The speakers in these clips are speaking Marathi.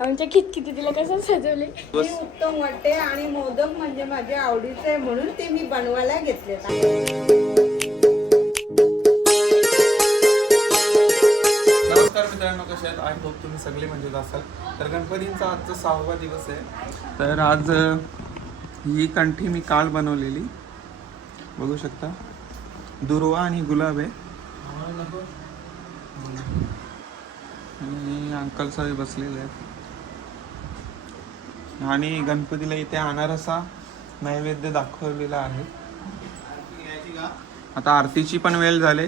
आमच्या कितकिती तिला कसं सजवले? मी उत्तम वाटते आणि मोदक म्हणजे माझ्या आवडीचे आहे म्हणून ते मी बनवायला घेतले नमस्कार मित्रांनो कसे आहेत? आय होप तुम्ही सगळे मजेत असाल. तर गणपतींचा आजचा सहावा दिवस आहे. तर आज अ, ही कंठी मी काल बनवलेली. बघू शकता. दुर्वा आणि गुलाब आहे. आणि अंकल साहेब बसलेले आहेत. आणि गणपतीला इथे अनारसा नैवेद्य दाखवलेला आहे. आता आरतीची पण वेळ झाली.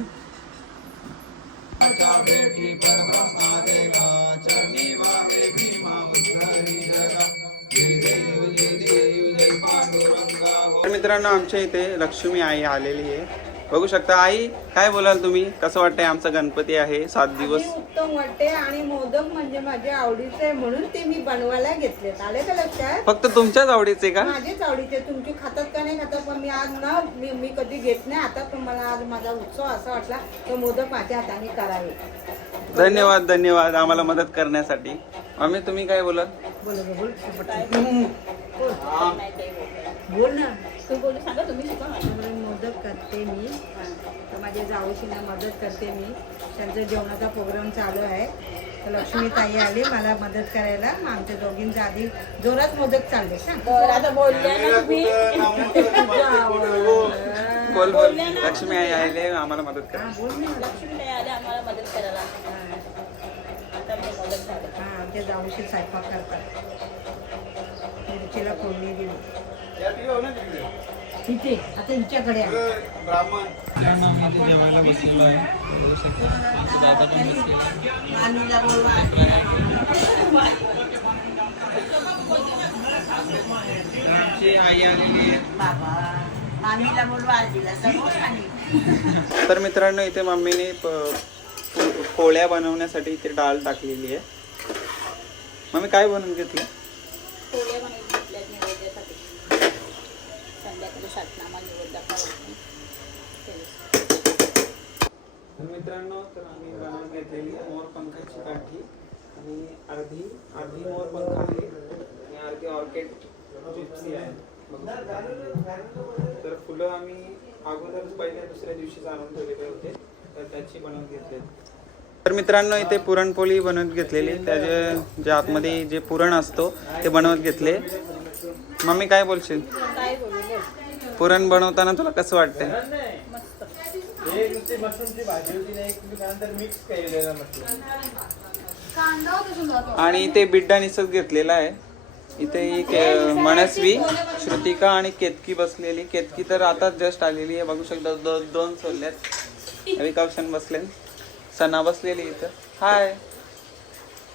मित्रांनो आमच्या इथे लक्ष्मी आई आलेली आहे. बघू शकता. आई काय बोलाल तुम्ही? कसं वाटतंय आमचा गणपती आहे? सात दिवस उत्तम वाटते आणि मोदक म्हणजे माझ्या आवडीचे म्हणून ते मी बनवायला घेतले आले का लक्षात? फक्त तुमच्याच आवडीचे का? माझेच आवडीचे. तुमची खातात का नाही खातात पण मी आज ना मी मी कधी घेत नाही. आता पण मला आज माझा उत्सव असा वाटला तर मोदक माझ्या हाताने करावे. धन्यवाद धन्यवाद आम्हाला मदत करण्यासाठी. आम्ही तुम्ही काय बोलाल? बोल बोल. बोल ना. तू बोलू सांगा तुम्ही शिकवा त्यामुळे मोदक करते मी. तर माझ्या जाऊशीला मदत करते मी. त्यांचा जेवणाचा प्रोग्राम चालू आहे. तर लक्ष्मी ताई आली मला मदत करायला. मग आमच्या दोघींच्या आधी जोरात मोदक चालले तर आता बोलल्या ना तुम्ही. बोल बोल लक्ष्मी आई आले आम्हाला मदत कर. हा बोल ना. लक्ष्मी ताई आल्या आम्हाला मदत करायला. आता मी मदत झाले. हा आमच्या जाऊशी स्वयंपाक करतात. मिरचीला फोडणी दिली. इथे आता हिच्याकडे आहे. जेवायला बसलेलो आहे. बघू शकता आमचे दादा पण बसलेले मामीला बोलवा तर आई आलेली आहे. मित्रांनो इथे मम्मीने पोळ्या बनवण्यासाठी इथे डाळ टाकलेली आहे. मम्मी काय बनवून घेतलं पोळ्या बनवून घेतल्या निवेद्यासाठी सातनामा निवेद दाखवून तर मित्रांनो तर आम्ही बनवून घेतलेली मोर पंखाची काठी आणि अर्धी अर्धी मोर पंख आहे आणि अर्धी ऑर्किड जिप्सी आहे. बघू. शकता. तर फुलं आम्ही अगोदर पहिल्या दुसऱ्या दिवशीच आणून ठेवलेले होते तर त्याची बनवून घेतले तर मित्रांनो इथे पुरणपोळी बनवत घेतलेली. त्याचे जे आतमध्ये जे पुरण असतो ते बनवत घेतले. मम्मी काय बोलशील? पुरण बनवताना तुला कसं वाटतंय? आणि इथे बिड्डा निसत घेतलेला आहे. इथे एक अं, मनस्वी श्रुतिका आणि केतकी बसलेली. केतकी तर आता जस्ट आलेली आहे. बघू शकता दो, दोन सोडल्यात विकावशन बसले सणा बसलेली इथं. हाय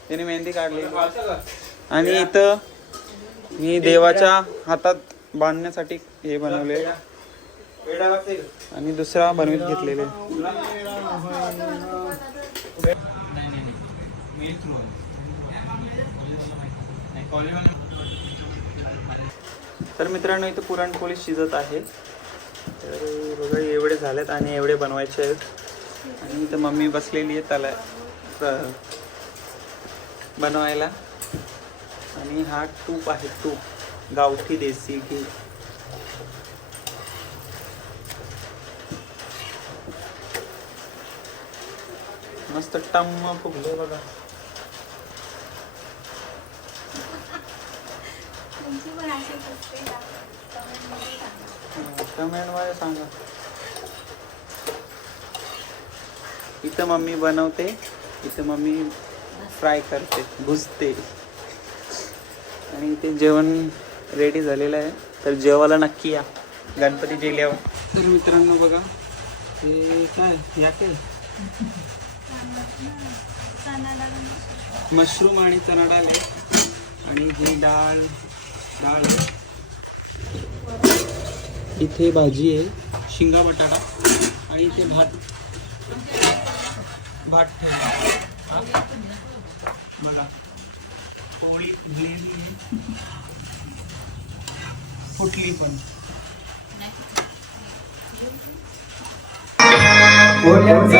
तिने मेहंदी काढली आणि इथं मी देवाच्या हातात बांधण्यासाठी हे बनवले. आणि दुसरा बनवीत घेतलेले. तर मित्रांनो इथं पुरणपोळी शिजत आहे. तर बघा एवढे झालेत आणि एवढे बनवायचे आहेत. आणि इथं मम्मी बसलेली आहे त्याला बनवायला. आणि हा तूप आहे तूप. गावठी देसी घी. मस्त टम्म फुगले बघा. कमेंटमध्ये सांगा. इथं मम्मी बनवते इथं मम्मी फ्राय करते भुजते. आणि इथे जेवण रेडी झालेलं आहे. तर जेवायला नक्की या. गणपती जेल्यावर. तर मित्रांनो बघा हे काय? या काय? मशरूम आणि चणा डाळ आहे. आणि ही डाळ डाळ आहे. इथे भाजी आहे शिंगा बटाटा आणि इथे भात. भात ठेवला. बघा पोळी ग्रेव्ही आहे. फुटली पण. कोल्याचा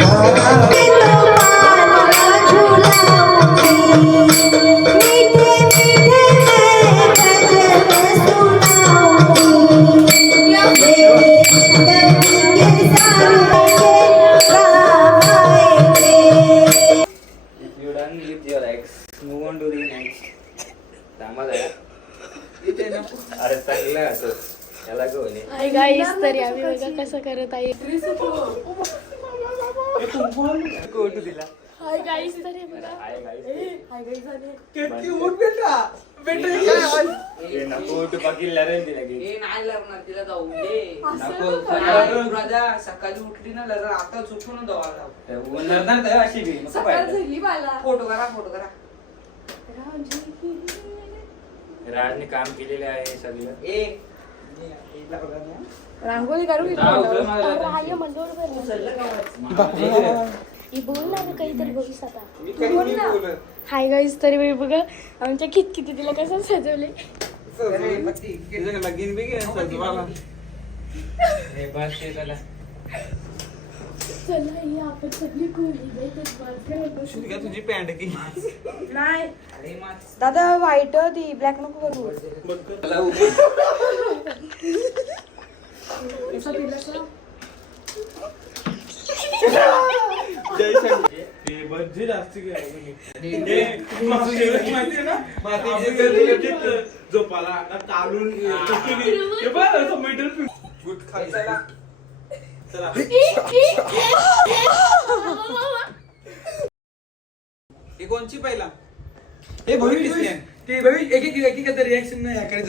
गाईस तरी आम्ही बघा कसं करत आहे. हाय गाईस तरी बघा. हाय गाईस झाले सकाळी उठली ना लग्न आता उठून दवा ते उन्हात ना ते अशी बी नको पाहिजे फोटो करा फोटो करा. राजने काम केलेलं आहे सगळं. ए रांगोळी काढू की बोल ना गं काहीतरी बघूस आता. मी काही नाही बोलत. हाय गाईस तरी मी बघा आमच्या कित किती तिला कसं सजवले. लगीन बी घे, सजवायला. हे बस ते चला आपण सगळी कोणी. शिलक्या तुझी पॅन्ट की नाही अरे, मा- दादा व्हाईट ती ब्लॅक नको करू. हे, झोपाला आता चला. हे कोणची पहिला हे भविष्य ते भविष्य एक एक एक रिॲक्शन नाही याकडे